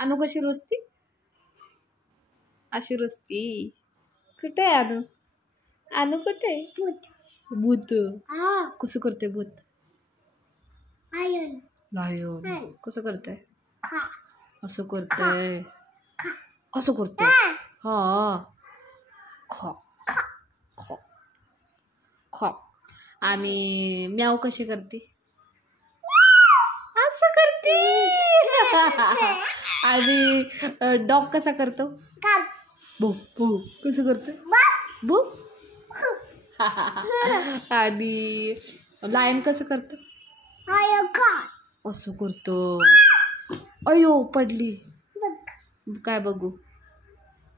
अनु कशी रुसती? अशी रुसती. कुठे आहे अनु? अनु कुठे? भूत. कसं करते भूत? लायन कसं करते? असं करते. असं करते. हा ख ख ख. आणि म्याव कशी करते? असं करते. आणि डॉग कसा करतो? बो बो कसं करते? बो. आणि लायन कसं करतो? असं करतो. अयो पडली. काय बघू?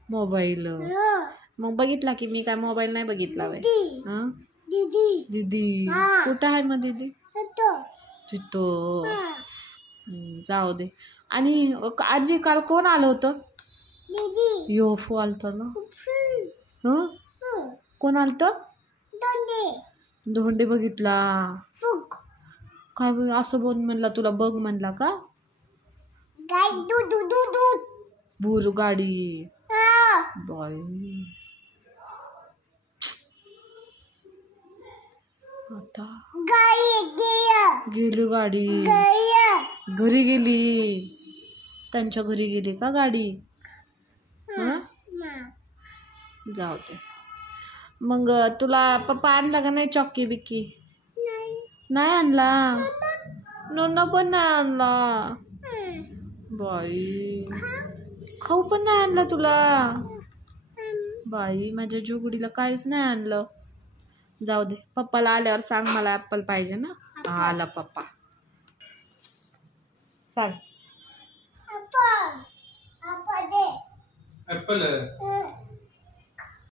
मोबाईल. मग बघितला की मी काय मोबाईल नाही बघितला बाई. दीदी कुठं आहे मग दीदी? तिथं. जाऊ दे. आणि आधी काल कोण आलं होतं? योफो आलता ना. कोण आलत? धोंडे बघितला काय? असं बोल म्हणला तुला? बघ म्हणला का? भूर गाडी. बाई आता गेली गाडी. घरी गेली. त्यांच्या घरी गेली का गाडी? जाऊ दे. मग तुला पप्पा आणला का नाही चॉकी बिक्की? नाही आणला. नोना पण नाही आणला. बाई खाऊ पण नाही आणला तुला. बाई माझ्या जुगडीला काहीच नाही आणलं. जाऊ दे. पप्पाला आल्यावर सांग मला ऍपल पाहिजे ना. आला पप्पा. सांग ऍपल